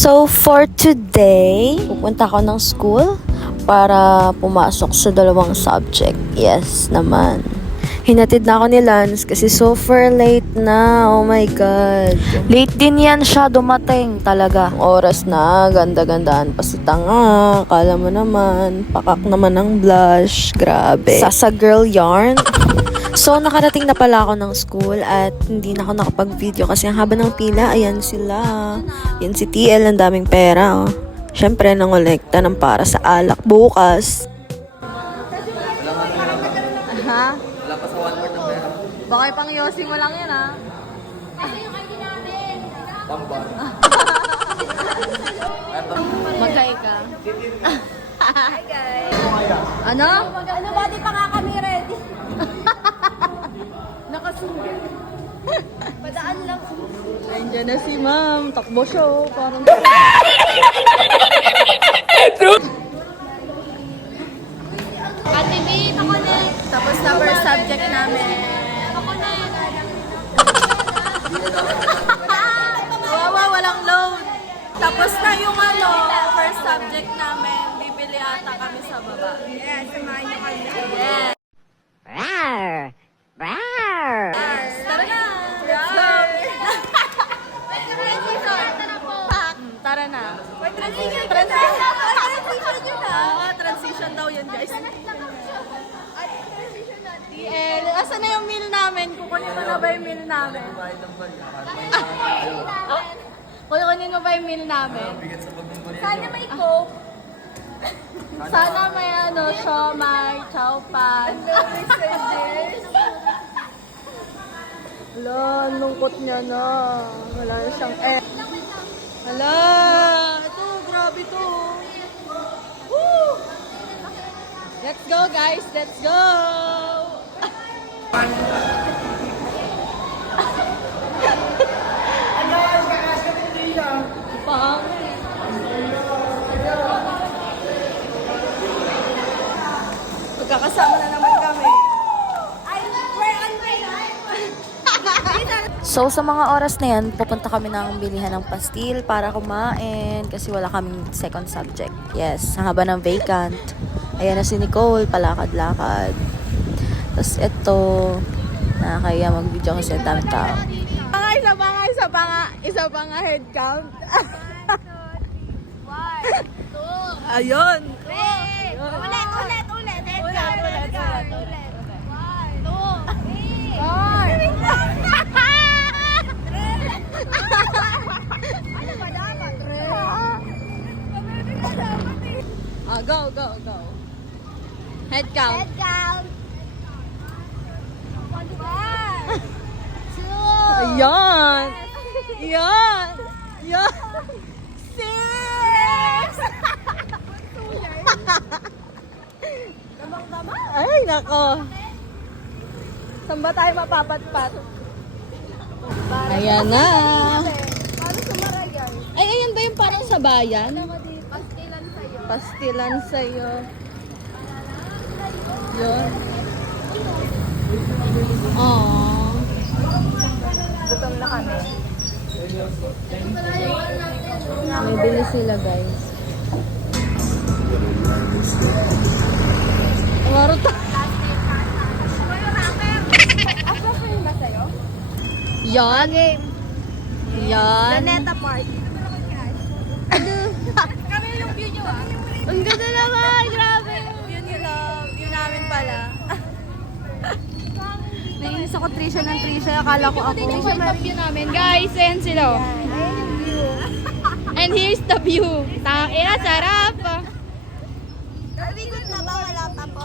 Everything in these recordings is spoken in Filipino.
So for today, pupunta ako ng school para pumasok sa dalawang subject. Yes naman. Hinatid na ako ni Lance kasi super late na. Oh my God. Late din yan siya dumating talaga. Oras na, ganda-gandaan pa si tanga. Kala mo naman, pakak naman ng blush. Grabe. Sasa girl yarn. So, nakarating na pala ako ng school at hindi na ako nakapag-video kasi ang haba ng pila, ayan sila. Yan si TL, ang daming pera. Oh. Siyempre, nangolekta ng para sa alak bukas. Ha? Wala pa sa 1 word ng pera. Baka pang yosi mo lang yan, ha? Kasi yung ID natin. Pambar. Mag-hi ka. Hi guys. Ano? Ano ba? Di pa nga kami ready. Nakasungit. Padaan lang. Nandiyan na si ma'am. Takbo siya, oh. Parang... Ate B, pakunin. Tapos na first subject namin. Pakunin. Wawa, walang load. Tapos na yung first subject namin. Bibili ata kami sa baba. Yes, samahan niyo kami. Yes. Tara na! Let's go! Tara na. Transition yun na. Transition daw yan, guys. TL, asan na yung meal namin? Kukunin mo na ba yung meal namin? Kukunin mo ba yung meal namin? Sana may coke. Sana may siomay, chow pan. Wala, ang lungkot niya na. Wala na siyang Hala, ito, grabe to. Woo! Let's go, guys, let's go! Pangit. Magkakasama na naman kami. We're on my So, sa mga oras na yan, pupunta kami ng bilihan ng pastil para kumain kasi wala kaming second subject. Yes, ang haba ng vacant. Ayan na si Nicole, palakad-lakad. Tapos ito, nakakaya mag-video kasi ang daming tao. Isa pa nga head count. 1, 2, Ayun. 3. Ulit. Ulit. 1, 2, 3. Go. Head count. Head count. 1, 2. Ayan. Yan. Six. Ay, nako. Saan ba tayo mapapatpat? Ayan na. Paano sumaral yan? Ay, ayan ba yung parang sa bayan? Pastilan sa'yo. Pastilan sa'yo. Yun. Aww. Gutom na kami. May bili sila, guys. Maruta. After frame ba sa'yo? Yan. Yan. Planeta Park. Kami yung view nyo ah. Ang ganda naman. Grabe. Yun namin pala. Nainis ako Trisha ng Trisha. Akala ko ako. Ito yung view namin. Guys, ayan sila. And here's the view. Tangina, sarap. Nabigot na ba? Wala pa po.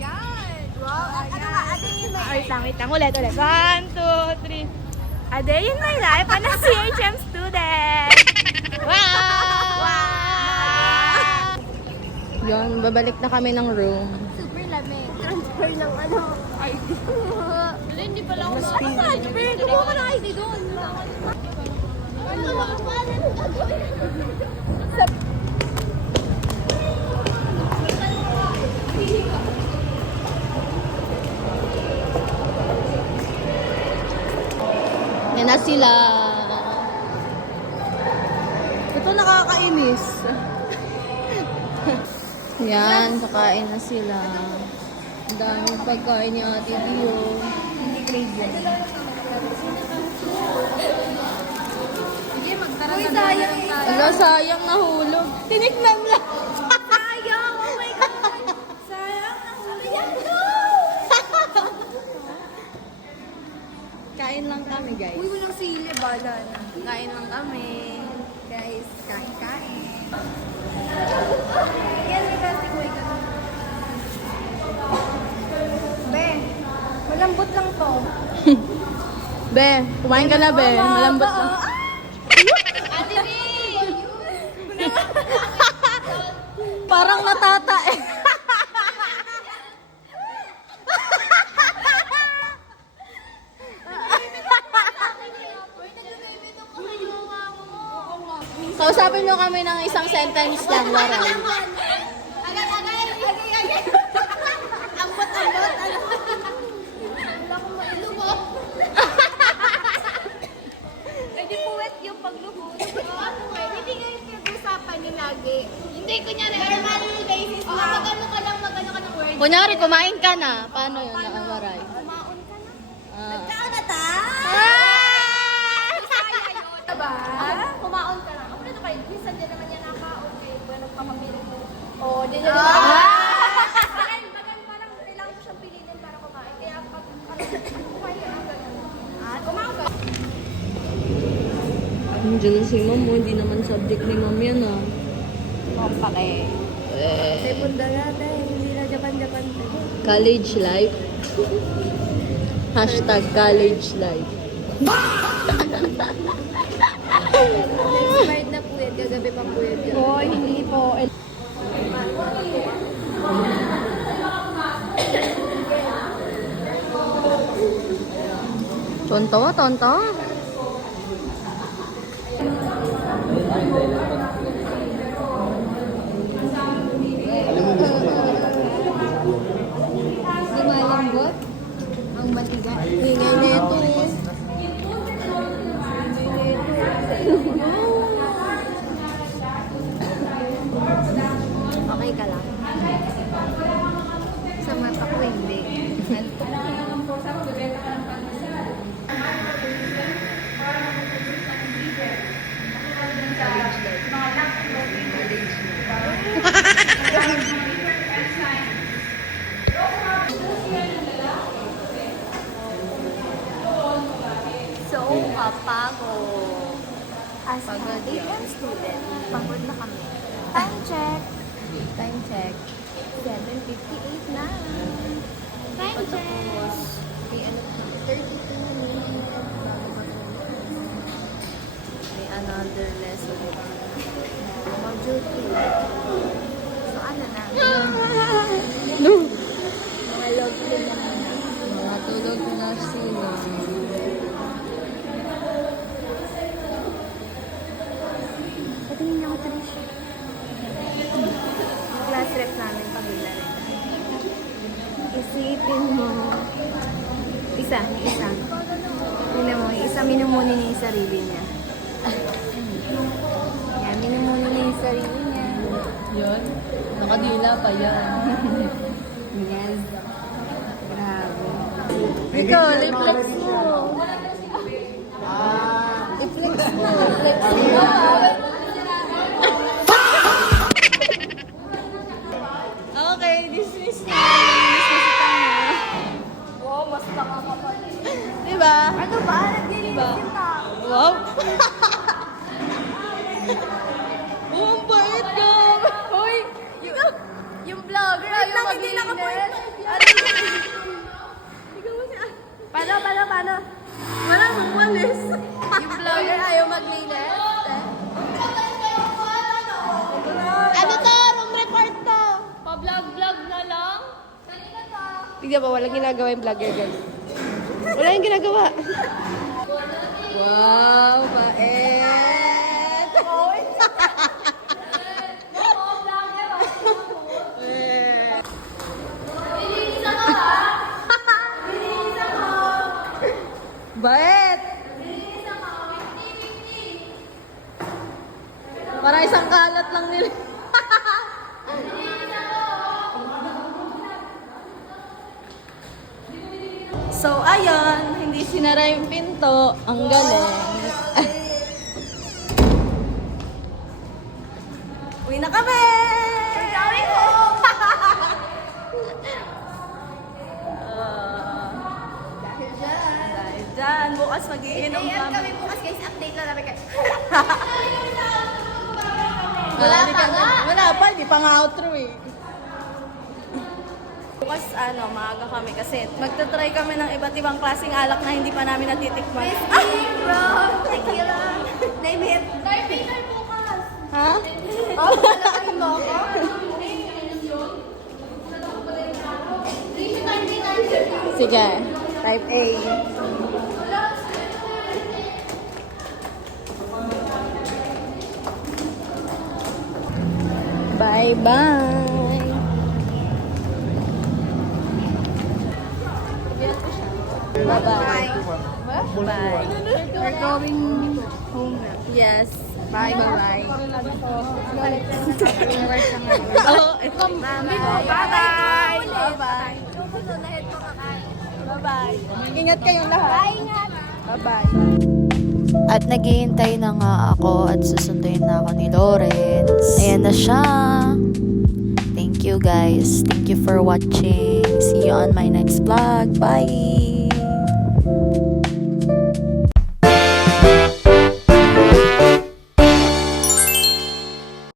Yan. Wow. Ano nga? Ate yung may... Wait lang. Ulit. 1, 2, 3. A day in my life as a CHM student. Wow! Yun, babalik na kami ng room. Super lamig. Transfer ng ano. ID. Hindi pala ako Transfer. Kumuha ka ng ID doon. Ano? Paano gagawin? Yan na sila. Ito na nakakainis. Yan, kakain na sila. Ang daming pagkain ni Ate Dio. Hindi crazy yan. Uy, sayang eh. Wala, sayang nahulog. Tinikman lang. Sayang! Oh my God! Sayang! Sayang! No! Kain lang kami, guys. Uy, walang sili. Bala na. Kain lang kami. Guys, kain-kain. Yan, may kasi kuwi ka. Be, malambot lang to. Be, kumain ka na, Be. Malambot lang. Parang natata eh. Kausapin mo kami ng isang sentence lang, Laura. Agad! Ambot! Wala akong mailubot. Pwede puwet yung paglubot. Hindi nga yung pinag-usapan niyo lagi. Hindi, kunyari, normal basis lang. Magano ka ng word. Kunyari, kumain ka na. Paano yun, Naawaray? Kumaon ka na. Ah. Nagkaan na ta? Bisaya yun. Diba? Kumaon ka na. Ako na kayo. Minsan din naman yan nakaon kayo. Kung nagpapamili mo. Oo, din yun. Magan parang kailangan ko siyang pilitin para kumain. Kaya pag kumain ka na gano'n. Kumaon ka. Andiyan si Ma'am, hindi naman subject ni Ma'am yan ah. Kompake. Sekundara tayo. Hindi na Japan. College life. Hashtag college life. Expired na po yan. Gagabi pa po yan. Oh, hindi po. Tonto. Lumalambot. Ang matiga. Ingay na ito. Okay ka lang. Sa mata ko hindi. So, kapagod. As a AM student, pagod na kami. Time check. 7:58 na. Time check. May ano pa, 32 minutes bago matulog. May another lesson. Module 2. So, ano na? No! Mga log na naman. Mga tulog na sila. Patingin niya ako, Trish. Class rep namin pag-ila rin. Isipin mo. Isa. Tingnan mo, isa minumuni niya yung sarili niya. Yan, minumuni niya yung sarili niya. Yun? Nakadila pa yan. Yes. Grabe. Ikaw, reflex mo. I-flex mo. Flex mo. Okay, dismiss na. Oh, mas nakakapal. Diba? Ano ba? Naglilinis yung tao. Wow! Oh, ang bait ka! Hoy! Yung vlogger ayaw maglinis. Paano? Walang magwalis. Yung vlogger ayaw maglinis. Ano to? Room report to. Pa-vlog na lang? Tignan ba, walang ginagawa yung vlogger, guys. Wala yung ginagawa. Wow, bait! Bait! Para isang kalat lang nila. So, ayun, hindi sinara yung pinto. Ang galing. Uwi na kami! Sorry po! Dahil dyan, bukas mag-iinom Ayan kami. kami bukas guys, update lang namin kayo. Wala pa nga. Wala pa, hindi pa nga outro eh. Bukas maaga kami kasi magta-try kami ng iba't ibang klaseng alak na hindi pa namin natitikman. Whiskey, rum, tequila, name it. Typing kayo bukas. Ha? Oh, palakarin mo ako? Sige, type A. Bye-bye. Bye-bye. Bye. We're going home now. Yes. Bye-bye. Oh, ito. Bye-bye! Bye-bye. Bye-bye. Ingat kayong lahat. Bye, ingat! Bye-bye. At naghihintay na nga ako at susunduin na ako ni Lawrence. Ayan na siya. Thank you guys. Thank you for watching. See you on my next vlog. Bye!